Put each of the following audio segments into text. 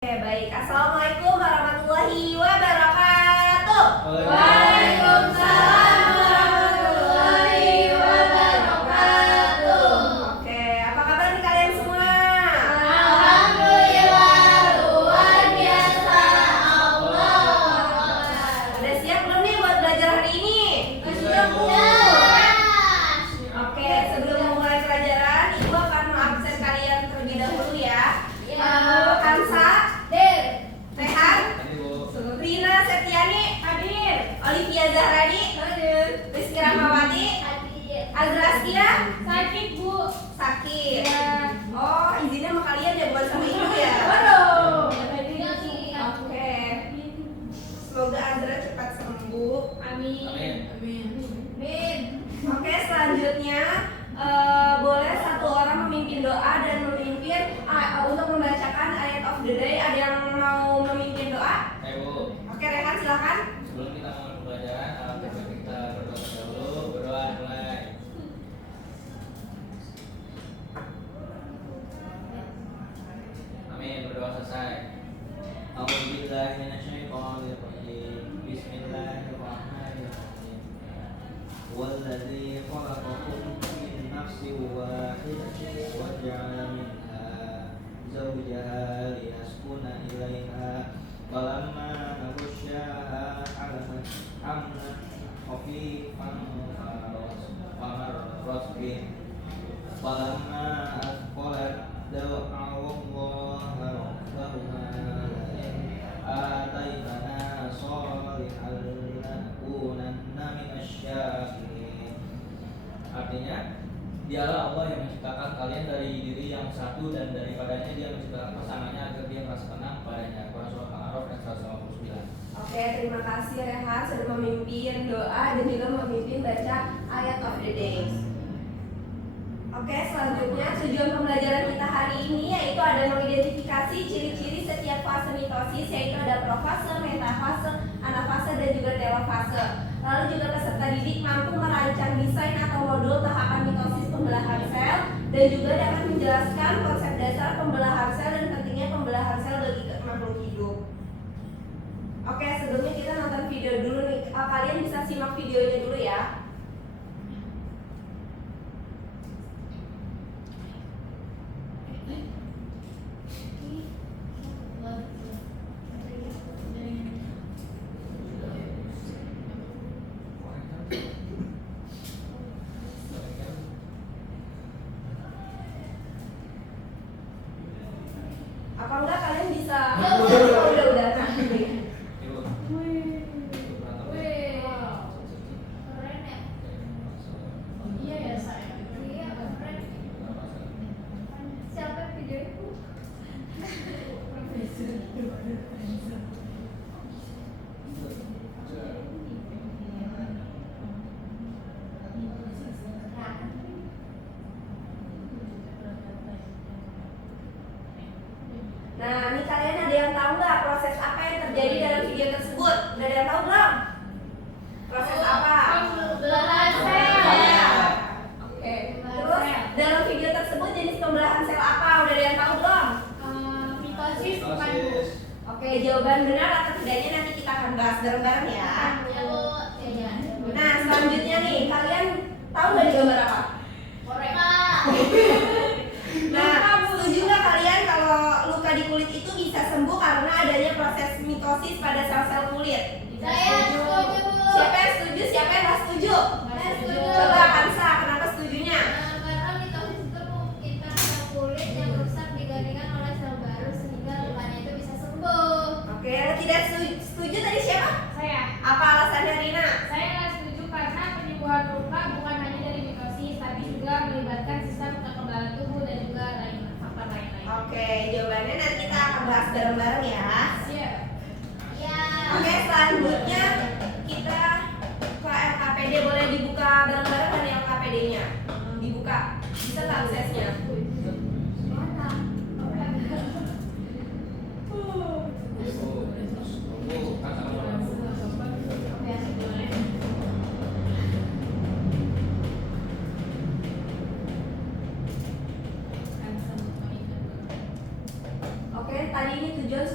Oke, baik. Assalamualaikum warahmatullahi wabarakatuh. Waalaikumsalam warahmatullahi wabarakatuh. Oke, apa kabar nih kalian semua? Alhamdulillah, luar biasa Allah. Udah siap belum nih buat belajar hari ini? Sudah. Oke, sebelum memulai pelajaran, Ibu akan mengabsen kalian terlebih dahulu ya. Kansa, Rehan, Rina Setiani, hadir. Olivia Zahrani, hadir. Rizky Rahmawati, Azraskia, Sakit, Bu. sakit. Oh, izinnya sama kalian ya, bukan sama ibu ya? Waduh. Oke. Semoga Azra cepat sembuh. Amin. Oke, selanjutnya boleh satu orang memimpin doa dan memimpin untuk membacakan ayat of the day. Ada yang mau memimpin doa? Bu, Oke, Rehan silakan. sebelum kita mulai pembelajaran, alhamdulillah kita berdoa dahulu. Berdoa mulai. Amin. Berdoa selesai. A'udzubillahi minasyaitonirrajim. Bismillahirrahmanirrahim. Walladzi khalaqakum min nafsin wahidatin wa ja'ala minha zawjaha liyaskuna ilaiha. Falamma nabusyaha hamlan khafifan famarrat bih. Falamma asqalat da'awallaha rabbahuma la'in ataitana shalihan lanakunanna minasyakirin. Artinya, dialah Allah yang menciptakan kalian dari diri yang satu dan daripadanya dia menciptakan pasangannya agar dia merasa tenang padanya. Quran Surah Al-A'raf ayat 159. Oke, terima kasih Rehan sudah memimpin doa dan juga memimpin baca ayat of the day. Oke, selanjutnya tujuan pembelajaran kita hari ini yaitu ada mengidentifikasi ciri-ciri setiap fase mitosis, yaitu ada profase, metafase, anafase, dan juga telofase. Lalu juga peserta didik mampu merancang desain atau modul tahapan mitosis pembelahan sel dan juga dapat menjelaskan konsep dasar pembelahan sel dan pentingnya pembelahan sel bagi makhluk hidup. Oke, sebelumnya kita nonton video dulu nih. Kalian bisa simak videonya dulu ya. Apa enggak kalian bisa? Udah. Ibu. Iya ya, saya. Iya, keren. Siapa video itu? Nah, ini kalian ada yang tahu nggak proses apa yang terjadi dalam video tersebut? Udah ada yang tahu belum? Proses apa? Pembelahan sel. Oke. Terus dalam video tersebut jenis pembelahan sel apa? Udah ada yang tahu belum? Mitosis bukan, Bu. Oke, jawaban benar atau tidaknya nanti kita akan bahas bareng-bareng ya. Ya, Bu. Ya. Nah, selanjutnya nih, kalian tahu nggak di gambar apa? Korek. Nah, setuju nggak kalian kalau luka di kulit itu bisa sembuh karena adanya proses mitosis pada sel-sel kulit? Saya setuju, Bu. Siapa yang setuju? Siapa yang nggak setuju? Saya setuju. Coba Kansa, kenapa setujunya? Karena mitosis itu memungkinkan sel kulit yang rusak digantikan oleh sel baru sehingga lukanya itu bisa sembuh. Oke, tidak setuju tadi siapa? Saya Alasannya Rina? nggak setuju karena penyembuhan luka bukan hanya dari mitosis tapi juga melibatkan sistem kekebalan tubuh dan juga faktor lain-lain. Oke, jawabannya nanti kita akan bahas bareng-bareng ya. Siap. Ya. Oke, selanjutnya kita ke LKPD. Boleh dibuka bareng-bareng dan LKPD-nya? Dibuka. Bisa nggak aksesnya? Bu, kan Oke, tadi ini tujuan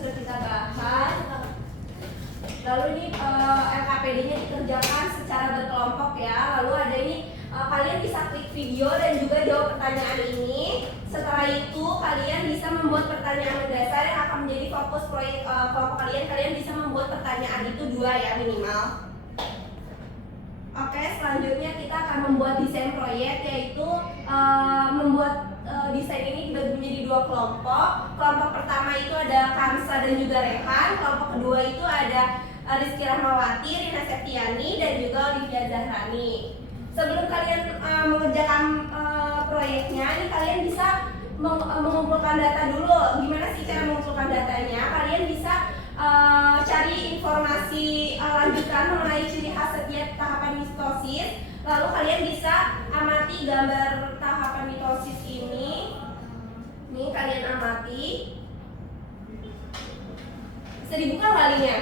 Lalu ini LKPD-nya dikerjakan secara berkelompok ya. Lalu ada ini kalian bisa klik video dan juga jawab pertanyaan ini. Setelah itu kalian bisa membuat pertanyaan dasar yang akan menjadi fokus proyek kelompok kalian. Kalian bisa membuat pertanyaan itu 2 ya minimal. Oke, selanjutnya kita akan membuat desain proyek, yaitu membuat desain ini dibagi menjadi 2 kelompok. Kelompok pertama itu ada Kansa dan juga Rehan. Kelompok kedua itu ada Rizky Rahmawati, Rina Septiani, dan juga Olivia Zahrani. Sebelum kalian mengerjakan proyeknya, ini kalian bisa mengumpulkan data dulu. Gimana sih cara mengumpulkan datanya? Kalian bisa cari informasi lanjutan mengenai ciri khas setiap tahapan mitosis. Lalu kalian bisa amati gambar tahapan mitosis ini. Nih kalian amati. Bisa dibuka nggak linknya?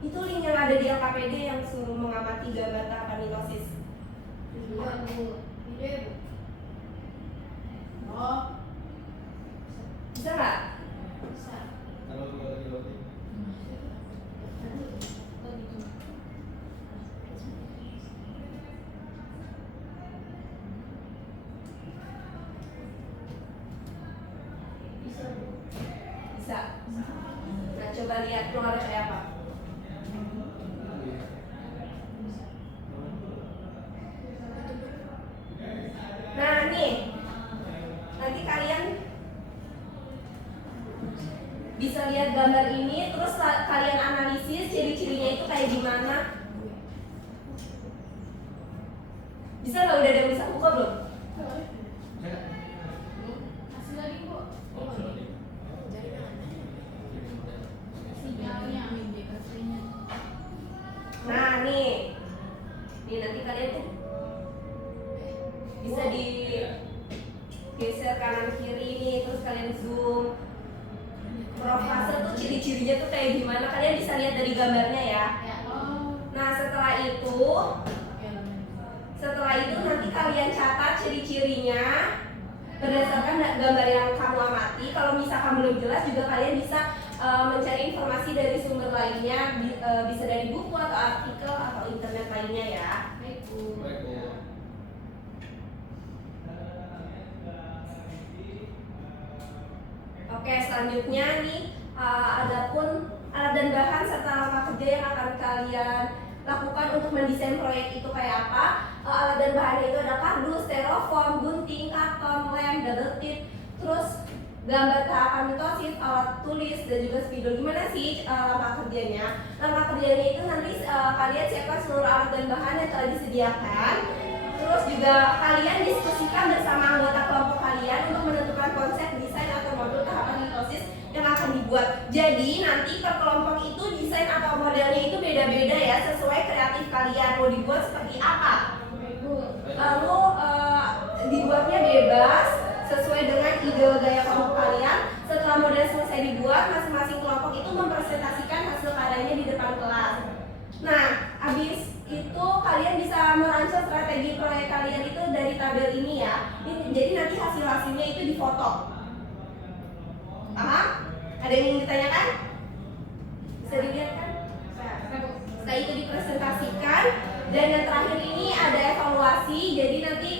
Itu link yang ada di LKPD yang suruh mengamati gambar tahapan mitosis. Oh, Bisa nggak? bisa. Kalau lagi loading. Bisa. Nah coba lihat keluar kayak apa. Nah nih, nanti kalian bisa lihat gambar ini, terus kalian analisis ciri-cirinya itu kayak gimana. Bisa nggak? Udah ada yang bisa buka belum? Kasih lagi, Bu. Oh, sorry. Sinyalnya. Nah nih nanti kalian tuh bisa digeser kanan kiri nih, terus kalian zoom. Profase tuh ciri-cirinya tuh kayak gimana, kalian bisa lihat dari gambarnya ya. Ya, oh. Nah setelah itu nanti kalian catat ciri-cirinya berdasarkan gambar yang kamu amati. Kalau misalkan belum jelas juga kalian bisa mencari informasi dari sumber lainnya, bisa dari buku atau artikel atau internet lainnya ya. Baik, Bu. Baik, Bu. Oke, selanjutnya nih adapun alat dan bahan serta langkah kerja yang akan kalian lakukan untuk mendesain proyek itu kayak apa. Alat dan bahannya itu ada kardus, styrofoam, gunting, karton, lem, double tip, terus gambar tahapan mitosis, alat tulis, dan juga spidol. Gimana sih langkah kerjanya? Langkah kerjanya itu nanti kalian siapkan seluruh alat dan bahan yang telah disediakan. Terus juga kalian diskusikan bersama anggota kelompok kalian untuk menentukan konsep, desain, atau modul tahapan mitosis yang akan dibuat. Jadi nanti per kelompok itu desain atau modelnya itu beda-beda ya, sesuai kreatif kalian mau dibuat seperti apa. Lalu dibuatnya bebas sesuai dengan ide gaya kelompok kalian. Setelah model selesai dibuat, masing-masing kelompok itu mempresentasikan hasil karyanya di depan kelas. Nah, habis itu kalian bisa merancang strategi proyek kalian itu dari tabel ini ya. Jadi nanti hasil-hasilnya itu difoto. Paham? Ada yang ingin ditanyakan? Bisa dilihat kan? Setelah itu dipresentasikan, dan yang terakhir ini ada evaluasi. Jadi nanti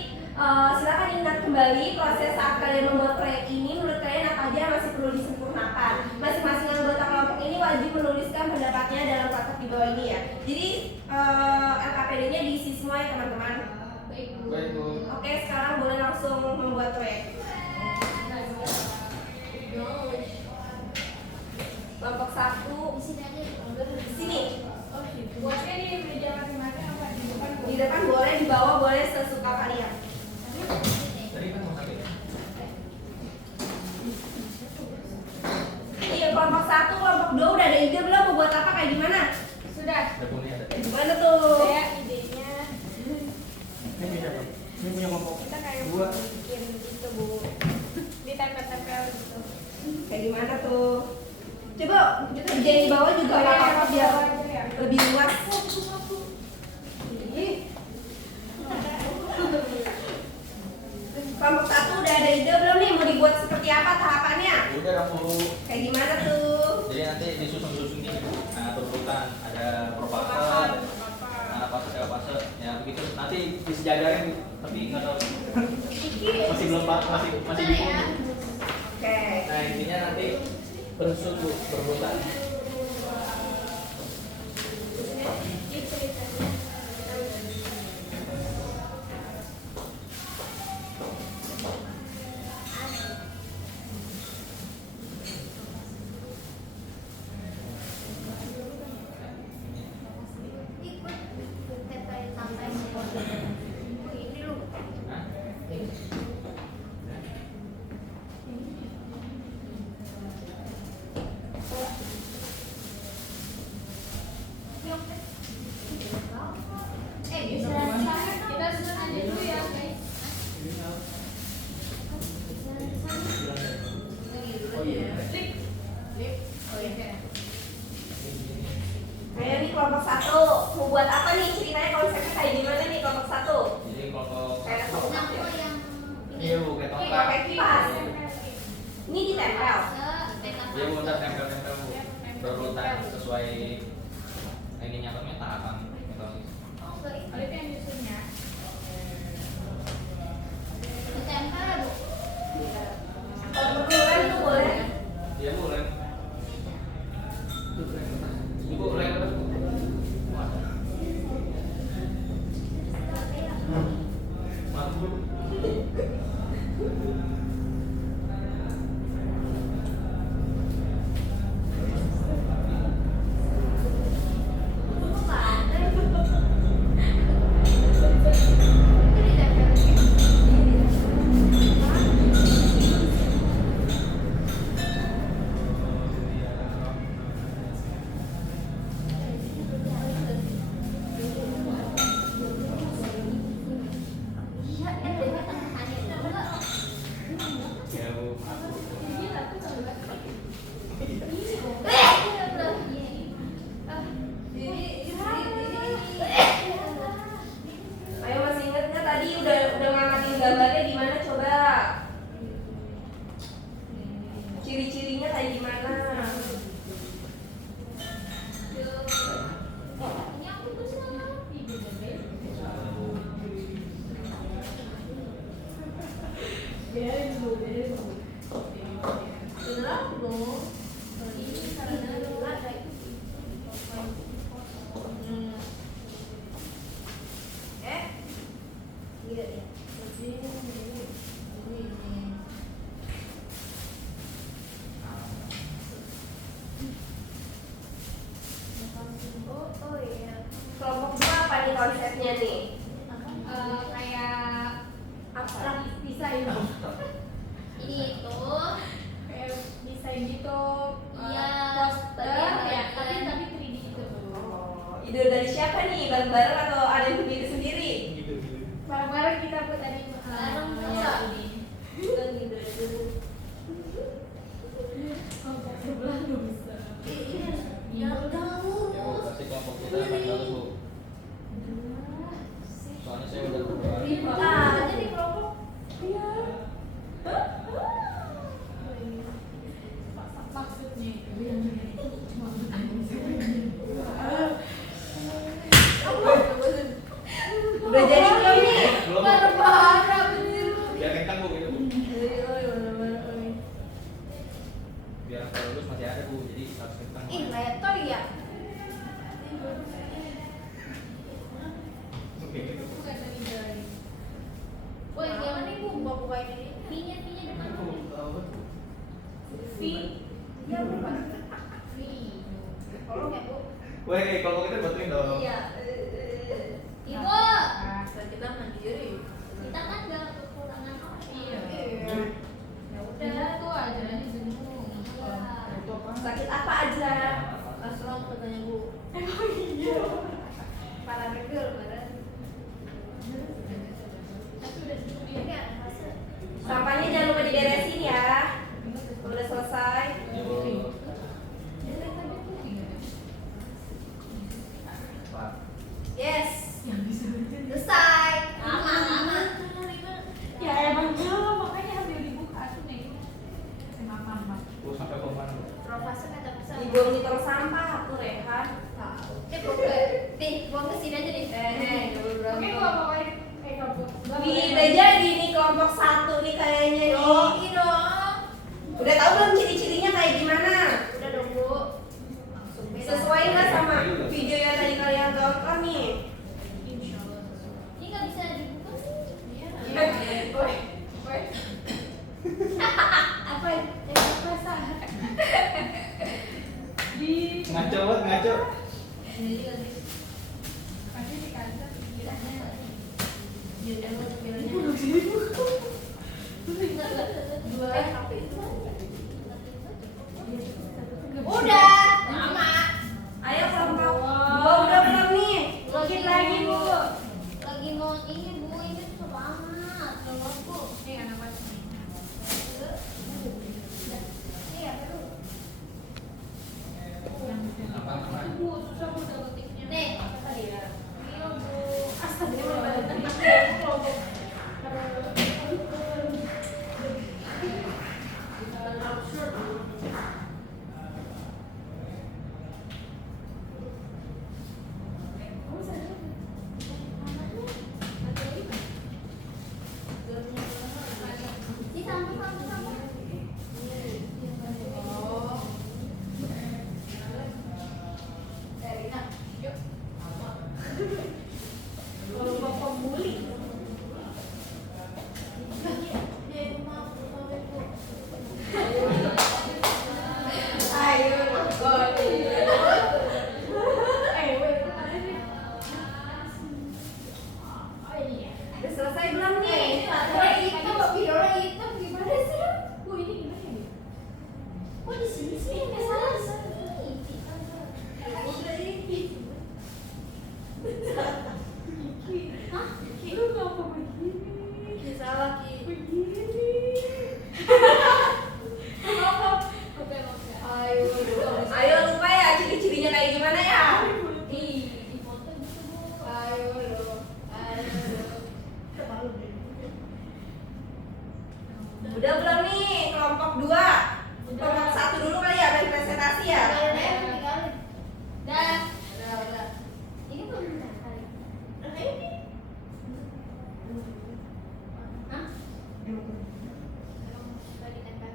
silakan ingat kembali proses saat kalian membuat proyek ini. Menurut kalian apa aja yang masih perlu disempurnakan? Masing-masing anggota kelompok ini wajib menuliskan pendapatnya dalam kotak di bawah ini ya. Jadi LKPD-nya diisi semua ya teman-teman. Baik, Bu. Baik, Bu. Oke, sekarang boleh langsung membuat proyek. Kelompok 1 Di sini aja. di sini. Oh, situ. Buatnya di meja masing-masing apa di depan, Bu? Di depan boleh, di bawah boleh, sesuka kalian. Tadi kan mau sakit. Iya, kelompok 1, kelompok 2 udah ada ide belum mau buat apa kayak gimana? Sudah. Ada kuning ada. Gimana tuh? Saya idenya Ini punya apa? Ini punya kelompok. kita kayak Dua. bikin gitu, Bu. Ditempel-tempel gitu. Kayak gimana tuh? Coba kerjain di bawah juga nggak apa-apa biar lebih luas. Kelompok 1 udah ada ide belum nih mau dibuat seperti apa tahapannya? Udah kamu. Kayak gimana tuh? Jadi nanti disusun gini. Nah, berurutan ada profase, nah fase ya begitu. Nanti disejadahin tapi nggak tahu. Masih belum masih bingung. Oke. Nah, intinya nanti berurutan. Kita susun aja dulu ya, guys. Oh iya. Kayak nih kelompok 1 mau buat apa nih ceritanya konsepnya kayak gimana nih kelompok 1? Jadi kelompok Kayak kelompok iya bu, kayak Ini tongkat. pakai kipas. Ini ditempel. Dia bu, ntar tempel-tempel bu, berurutan sesuai ininya namanya tahapan metosis. Alif yang nyusunnya. Kalau berulang itu boleh. Iya bu, lem. Ibu lem terus bu. Maaf bu. Ya bu. Ayo masih inget nggak tadi udah ngamatin gambarnya gimana coba? Ciri-cirinya kayak gimana? Beneran dong. Iya ya. Oh iya. Kelompok 2 apa nih konsepnya nih? Kayak Abstrak. desain. Ini itu kayak desain gitu. Iya, Poster bagian ya, bagian. tapi 3D gitu. Oh, ide dari siapa nih? Bareng-bareng atau ada yang bikin sendiri? Gitu. Bareng-bareng kita buat tadi. Bareng, ya, masa? ini. Bukan ide dulu. Kelompok sebelah nggak bisa. Ya udah Ya bu, kasih kelompok kita paling bagus bu. Soalnya saya udah berdoa. Ah, jadi kelompok. Iya. Maksudnya itu. Udah jadi belum nih? Belum. Parah bener. Biar kencang bu gitu bu. Biar kalau lulus masih ada bu, jadi harus kencang. Ih, kayak toy ya? Oke gitu. Bukan dari jari. Woi, yang mana ibu buka ini? V-nya depan. V. Iya, bukan. V. Tolong ya bu. Weh, kelompok kita bantuin dong. Iya. Ibu, Nah, kita mandiri. Kita kan nggak kekurangan orang. Iya. Ya Udah udah. tuh aja aja bingung. Sakit apa aja? Aslam katanya bu. Para regel, para. Tapi udah cukup ya. Ini ada fase. Sampahnya jangan lupa diberesin ya. Udah selesai. Ya bu. Pak. Yes. Selesai. Aman. Ya emang belum, makanya ambil dibuka tuh nih. Mama. Bu sampai ke mana bu? Profesor kata bisa. Ini dibuang di tong sampah tuh Rehan. Tahu. Buang ke sini aja nih. Jangan Oke, berantem. kelompok. Wih, udah jadi nih kelompok 1 nih kayaknya nih. Yogi dong. Udah tahu belum ciri-cirinya kayak gimana? Udah dong, Bu. Langsung beda. Sesuai nggak sama video yang tadi kalian tonton nih? Ini nggak bisa dibuka sih. Woi, woi. Apa ya? Apa Ngaco banget, ngaco. Ini juga sih. Pasti di kantor. Yaudah, mau bilangnya. Dua HP itu. Udah. Lama. Ayo kelompok 2 udah belum nih? Login lagi, Bu. Lagi mau ini, Bu. Ini tuh amat. Kelompokku. Ini anak apa sih? Ini apa tuh? Apa? Bu, susah Bu udah ketiknya. Nih, apa tadi ya? Iya, Bu. Astagfirullahaladzim. Kelompok. Ini sama. Oh. Erina. Yuk. Kelompok pembuli. Dia rumah aku. Ayo, Goni. Wait, ada nih. Oh, ini ya. Udah selesai belum nih? Orang hitam, video orang hitam gimana sih? Bu, ini gimana ya? Kok di sini sih? Nggak salah di sini. Hah? Lu ngapa begini? Salah Ki. Begini. Oke. Ayo dong. Ayo lupa ya ciri-cirinya kayak gimana ya? Di foto gitu Bu. Ayo dong. Udah belum nih kelompok 2? Kelompok 1 dulu kali ya main presentasi ya? Dah. Ini belum kali. Hah? Lagi tempel.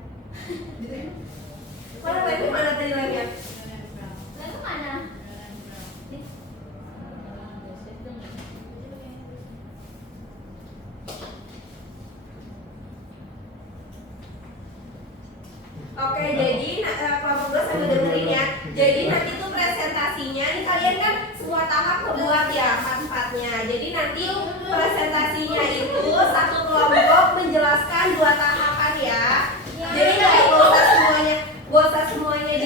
Mana lemnya mana tadi lemnya? Lalu mana? Nih. Oke, jadi kelompok 2 sambil dengerin ya. Jadi nanti tuh presentasinya, nih kalian kan semua tahap kebuat ya, empat-empatnya. Jadi nanti presentasinya itu satu kelompok menjelaskan 2 tahapan ya. Jadi nggak usah semuanya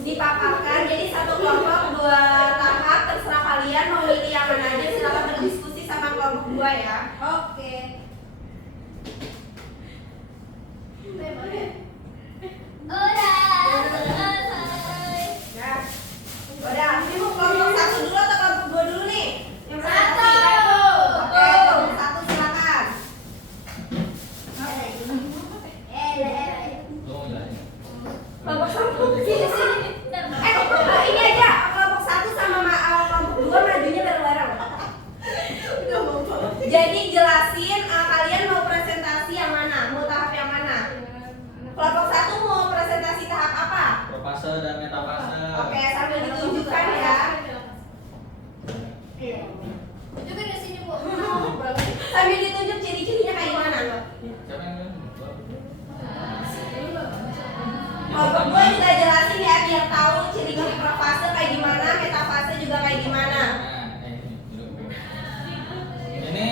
dipaparkan. Jadi satu kelompok 2 tahap, terserah kalian mau milih yang mana aja. Silakan berdiskusi sama kelompok 2 ya. Oke. Udah selesai. Ya. Udah, ini mau kelompok 1 dulu atau kelompok 2 dulu nih? Yang Satu. Oke, kelompok 1 silakan. Tunggu jelasin. Kelompok 1 Sini sini. ini aja kelompok 1 sama kelompok 2 majunya bareng-bareng. Jadi jelasin kalian mau presentasi yang mana? Mau tahap yang mana? Kelompok 1 mau presentasi tahap apa? Propase dan metafase. Oke, sambil ditunjukkan ya. Tunjukin ke sini Bu. Sambil ditunjuk ciri-cirinya kayak gimana? Siapa yang bilang? Kelompok 2 juga jelasin ya biar tahu ciri-ciri profase kayak gimana, metafase juga kayak gimana. Nah, ini duduk. Ini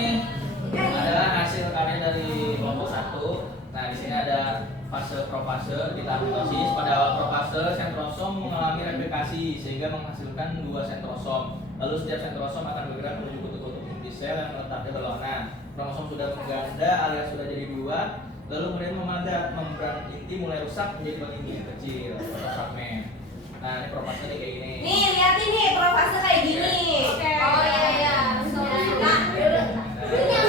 adalah hasil karya dari kelompok 1. Nah, di sini ada fase profase di tahap mitosis. Pada awal profase, sentrosom mengalami replikasi sehingga menghasilkan 2 sentrosom. Lalu setiap sentrosom akan bergerak menuju kutub-kutub inti sel yang meletak di berwarna. Kromosom sudah mengganda alias sudah jadi 2. Lalu kemudian memadat, membran inti mulai rusak menjadi bagian kecil atau fragmen. Nah, ini profase nih kayak gini. Nih, liatin nih profase kayak gini. Oke. Oh iya. Nah, punya.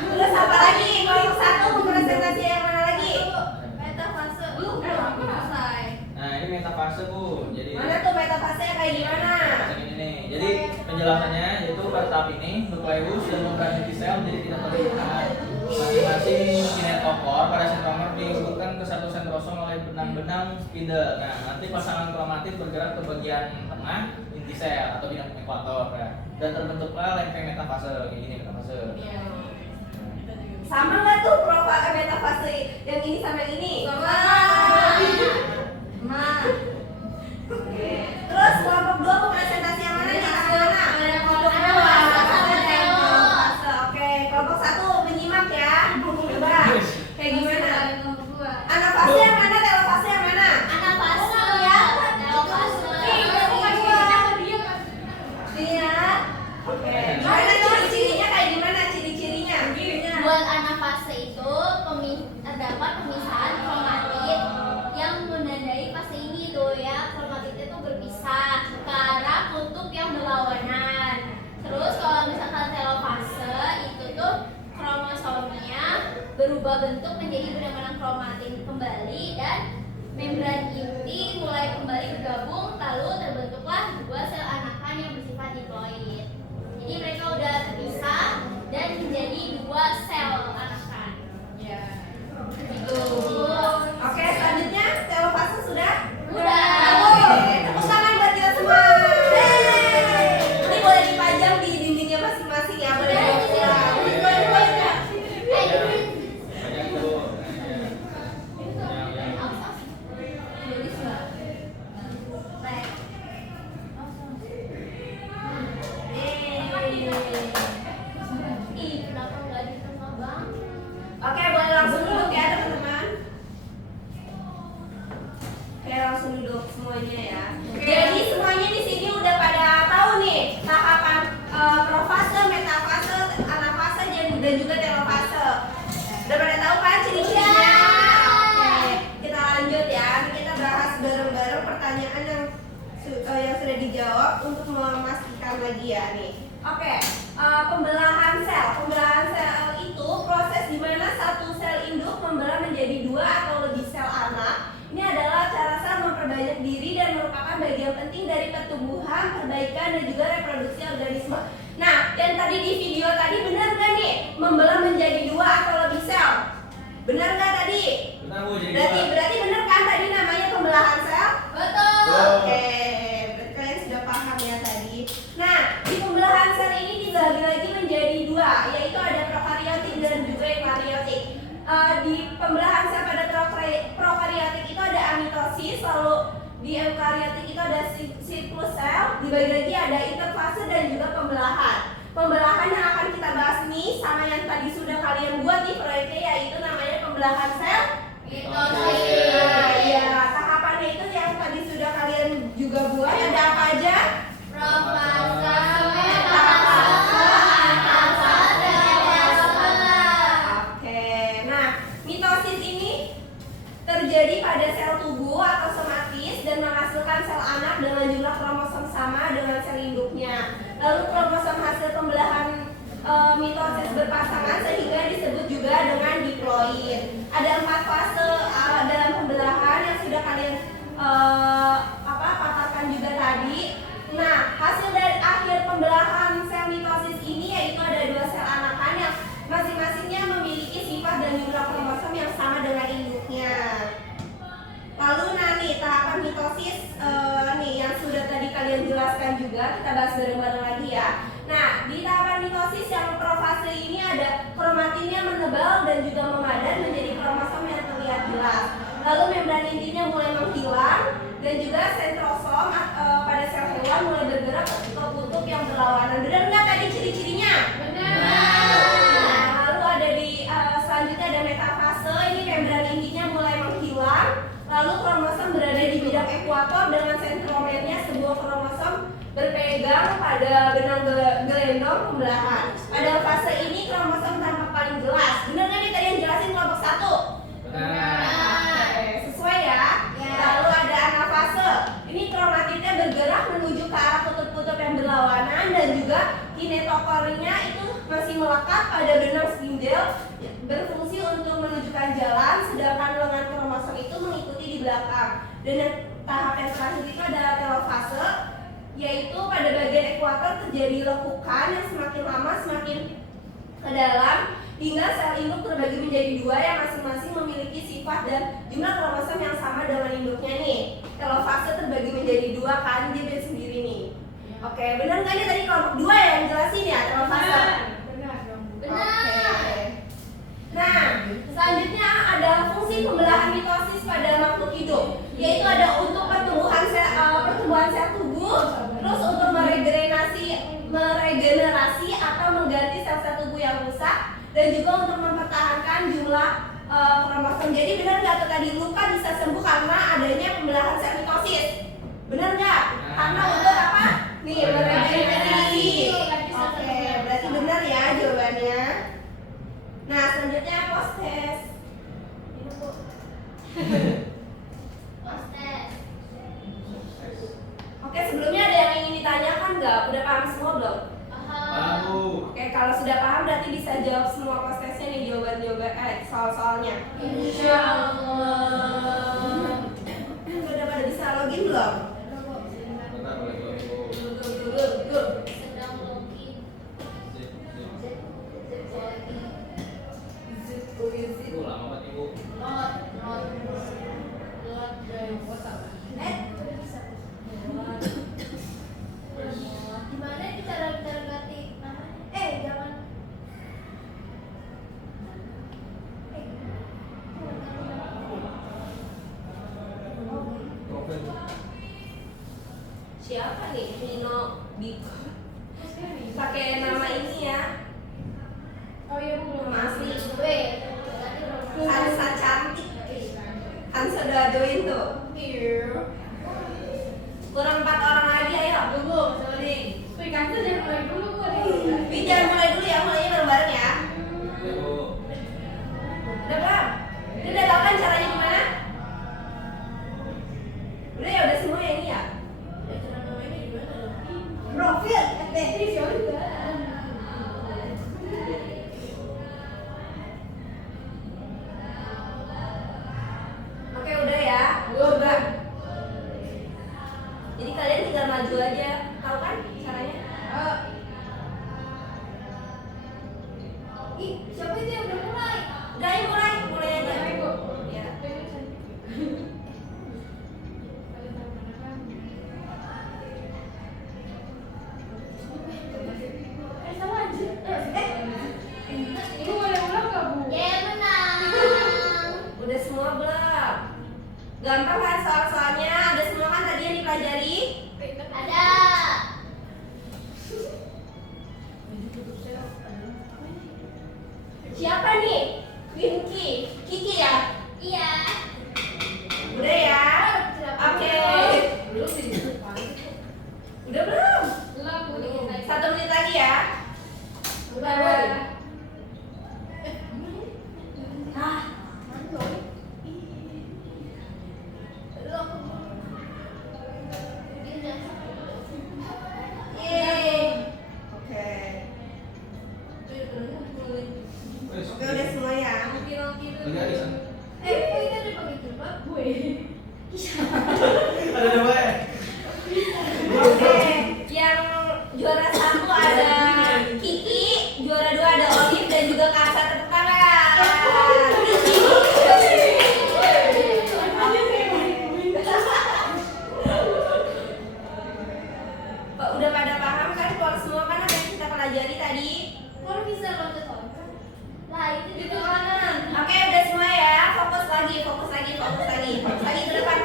Terus apa lagi? Kelompok 1 mau presentasi yang mana lagi? Metafase. Belum selesai. metafase Bu. Jadi Mana tuh metafase kayak gimana? ini nih. Jadi penjelasannya yaitu pada tahap ini nukleus dan membran inti sel jadi tidak terlihat. Masing-masing kinetokor pada sentromer dihubungkan ke satu sentrosom oleh benang-benang spindle. Nah, nanti pasangan kromatit bergerak ke bagian tengah inti sel atau bidang ekuator ya. Dan terbentuklah lempeng metafase kayak gini metafase. Sama nggak tuh metafase yang ini sama yang ini? Ma. Oke. Terus kelompok 2 mau presentasi yang mana nih? Mana? Kelompok dua. Oke, kelompok 1 menyimak ya. Coba. Kayak gimana? Kelompok dua. Anafase yang mana? Telofase yang mana? Anafase ya. Telofase. Iya. Oke. Gimana ciri-cirinya? Kayak gimana ciri-cirinya? Buat anafase itu terdapat pemisahan kromatid yang menandai fase ini tuh ya, kromatid itu berpisah ke arah kutub yang berlawanan. Terus kalau misalkan telofase itu tuh kromosomnya berubah bentuk menjadi benang-benang kromatin kembali dan membran inti mulai kembali bergabung, lalu terbentuklah dua sel anakan yang bersifat diploid. Jadi mereka udah terpisah dan menjadi dua sel anakan. Ya. Gitu. Oke, selanjutnya telofase sudah? Udah. Oke, tepuk tangan buat kita semua. Ini boleh dipajang di dindingnya masing-masing ya, boleh dibuang. Banyak tuh. Ih, kenapa nggak di tengah bang? Oke, boleh langsung duduk ya teman-teman. Oke, langsung duduk semuanya ya. Jadi semuanya di sini udah pada tahu nih tahapan profase, metafase, anafase dan juga telofase. Udah pada tahu kan ciri-cirinya? Oke, kita lanjut ya. Nanti kita bahas bareng-bareng pertanyaan yang sudah dijawab untuk memastikan lagi ya nih. Oke, pembelahan sel. Pembelahan sel itu proses di mana satu sel induk membelah menjadi dua atau lebih sel anak. Ini adalah cara sel memperbanyak diri dan merupakan bagian penting dari pertumbuhan, perbaikan dan juga reproduksi organisme. Nah, yang tadi di video tadi benar nggak nih membelah menjadi dua atau lebih sel? Benar nggak tadi? Benar Bu, jadi Berarti benar kan tadi namanya pembelahan sel? Betul. Oke, berarti kalian sudah paham ya tadi. Nah, di pembelahan sel ini dibagi lagi menjadi dua, yaitu ada prokariotik dan juga eukariotik. Di pembelahan sel pada prokariotik itu ada amitosis, lalu di eukariotik itu ada siklus sel, dibagi lagi ada interfase dan juga pembelahan. Pembelahan yang akan kita bahas nih sama yang tadi sudah kalian buat di proyeknya, yaitu namanya pembelahan sel. Mitosis. Nah, iya, tahapannya itu yang tadi sudah kalian juga buat. Ada apa aja? Profase, Oke, nah mitosis ini terjadi pada sel tubuh atau somatis dan menghasilkan sel anak dengan jumlah kromosom sama dengan sel induknya. Lalu kromosom hasil pembelahan mitosis berpasangan sehingga disebut juga dengan diploid. Ada 4 fase dalam pembelahan yang sudah kalian paparkan juga tadi. Nah, hasil dari akhir pembelahan sel mitosis ini yaitu ada dua sel anakan yang masing-masingnya memiliki sifat dan jumlah kromosom yang sama dengan induknya. Lalu nih tahapan mitosis nih yang sudah tadi kalian jelaskan juga, kita bahas bareng-bareng lagi ya. Nah, di tahapan mitosis yang profase ini ada kromatinnya menebal dan juga memadat menjadi kromosom yang terlihat jelas. Lalu membran intinya mulai menghilang dan juga sentrosom pada sel hewan mulai bergerak ke kutub yang berlawanan. Benar nggak tadi ciri-cirinya? Benar. Nah, lalu ada di selanjutnya ada metafase, ini membran intinya mulai menghilang. Lalu kromosom berada di bidang ekuator dengan sentromernya sebuah kromosom berpegang pada benang gelendong pembelahan. Pada fase ini kromosom tampak paling jelas. Benar nggak nih tadi yang jelasin kelompok 1? Oke, sesuai ya. Lalu ada anafase. Ini kromatidnya bergerak menuju ke arah kutub-kutub yang berlawanan dan juga kinetokornya itu masih melekat pada benang spindle berfungsi untuk menunjukkan jalan, sedangkan lengan kromosom itu mengikuti di belakang. Dan yang tahap yang terakhir itu adalah telofase, yaitu pada bagian ekuator terjadi lekukan yang semakin lama semakin ke dalam hingga sel induk terbagi menjadi dua yang masing-masing memiliki sifat dan jumlah kromosom yang sama dengan induknya nih. Telofase terbagi menjadi dua kan, dia beda sendiri nih. Oke, benar nggak nih tadi kelompok 2 yang jelasin ya telofase? Benar dong, Bu. Oke. Nah, selanjutnya ada fungsi pembelahan mitosis pada makhluk hidup, yaitu ada untuk pertumbuhan sel tubuh, terus untuk meregenerasi atau mengganti sel-sel tubuh yang rusak, dan juga untuk mempertahankan jumlah kromosom. Jadi benar nggak tuh tadi luka bisa sembuh karena adanya pembelahan sel mitosis? Benar nggak? Karena untuk apa? Nih, meregenerasi. Oke, berarti benar ya jawabannya. Nah, selanjutnya post test. Ini Bu. Proses. Oke, sebelumnya ada yang ingin ditanyakan nggak? Udah paham semua belum? Paham. Oke, kalau sudah paham berarti bisa jawab semua post testnya nih, soal-soalnya. Insyaallah. Udah pada bisa login belum? Bentar, boleh dulu. Duduk. Sedang login. Zip. Login. Lama banget Ibu. Load. Gimana itu cara ganti namanya? Jangan. Profil. Siapa nih? Nino Biko. Pakai nama ini ya. Oh iya, Bu. Nama asli. Berarti berapa? Hansa cantik. Hansa udah join tuh. Kurang 4 orang lagi, ayo. Tunggu, sorry. Wih, Kansa jangan mulai dulu, Bu. Tapi jangan mulai dulu ya, mulainya bareng-bareng ya. Ya Bu. Udah belum? Ini udah tau kan caranya gimana? Udah ya, udah semua ya ini ya? Profil, FTP, Oke, udah ya. Coba. Jadi kalian tinggal maju aja. Tahu kan caranya? Ih, siapa itu yang udah mulai? Udah ayo mulai aja. Ya. Ibu boleh ulang nggak, Bu? Menang. Udah semua belum? Gampang kan soal-soalnya? Ada semua kan tadi yang dipelajari? Ada. Siapa nih? Kiki ya? Iya. Udah ya? Oke. Udah belum? Ulang, Bu. dikit lagi. 1 menit lagi ya? Udah. Ah, yeay. Oke. Oke, udah semua ya? Lagi ada sana. Kok ini ada pakai jilbab? Ada dua ya? Oke, yang juara 1 ada Kiki, juara 2 ada Olive dan juga Kasa, tepuk tangan. Pak, udah pada paham kan keluar semua kan apa yang kita pelajari tadi? Kok bisa loncat-loncat? Lah itu Itu juga kanan. Oke, udah semua ya. Fokus lagi ke depan,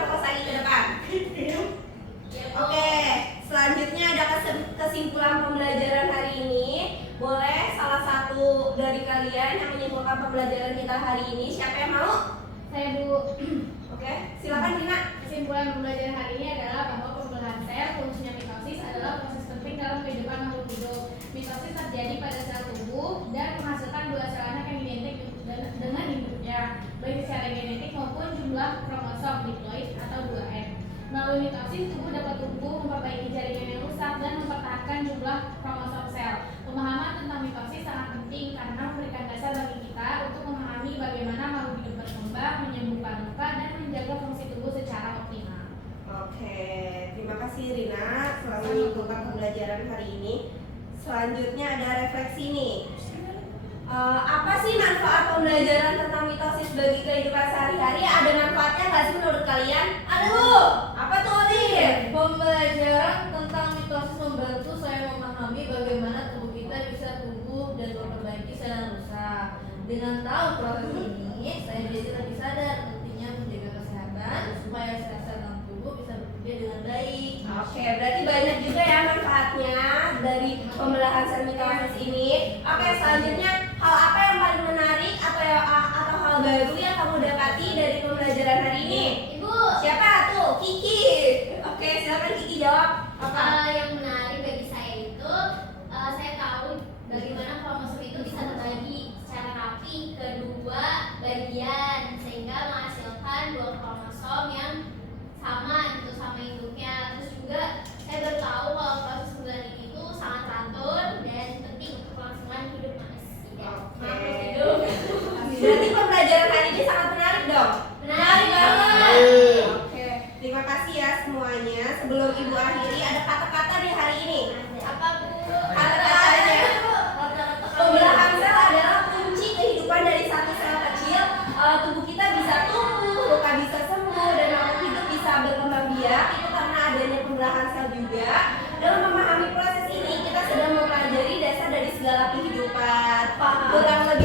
Oke, selanjutnya ada kesimpulan pembelajaran hari ini. Boleh salah satu dari kalian yang menyimpulkan pembelajaran kita hari ini? Siapa yang mau? Saya, Bu. Oke, silakan Dina. Kesimpulan pembelajaran hari ini adalah bahwa pembelahan sel, fungsinya mitosis adalah proses penting dalam kehidupan makhluk hidup. Mitosis terjadi pada sel tubuh dan menghasilkan 2 sel anak yang identik dengan induknya, baik secara genetik maupun jumlah kromosom diploid atau 2N. Melalui mitosis, tubuh dapat tumbuh, memperbaiki jaringan yang rusak, dan mempertahankan jumlah kromosom sel. Pemahaman tentang mitosis sangat penting karena memberikan dasar bagi kita untuk memahami bagaimana makhluk hidup berkembang, menyembuhkan luka, dan menjaga fungsi tubuh secara optimal. Oke, terima kasih Rina telah menyimpulkan pembelajaran hari ini. Selanjutnya ada refleksi nih. Apa sih manfaat pembelajaran tentang mitosis bagi kehidupan sehari-hari? Ada manfaatnya nggak sih menurut kalian? Ada Bu? Apa tuh Olive? Pembelajaran tentang mitosis membantu saya memahami bagaimana tubuh kita bisa tumbuh dan memperbaiki sel rusak. Dengan tahu proses ini, saya jadi lebih sadar pentingnya menjaga kesehatan supaya sel-sel dalam tubuh bisa bekerja dengan baik. Oke, berarti banyak juga ya manfaatnya dari pembelahan sel mitosis ini. Oke, selanjutnya hal apa yang paling menarik atau hal baru yang kamu dapati dari pembelajaran hari ini? Ibu, Siapa tuh? Kiki. Oke, silakan Kiki jawab. Apa? yang menarik bagi saya itu saya tahu bagaimana kromosom itu bisa terbagi secara rapi ke dua bagian sehingga menghasilkan dua kromosom yang sama gitu sama induknya. Terus juga saya baru tahu kalau proses pembelahan ini itu sangat teratur dan penting untuk kelangsungan hidup manusia. Makhluk hidup. Berarti pembelajaran hari ini sangat menarik dong. Menarik banget. Oke, terima kasih ya semuanya. Sebelum Ibu akhiri, ada kata-kata di hari ini. Apa Bu? Kata-katanya, pembelahan sel adalah kunci kehidupan dari satu sel kecil. Tubuh kita bisa tumbuh, luka bisa sembuh, dan makhluk hidup bisa berkembang biak. Itu karena adanya pembelahan sel juga. Dalam memahami proses ini, kita sedang mempelajari dasar dari segala kehidupan. Kurang lebih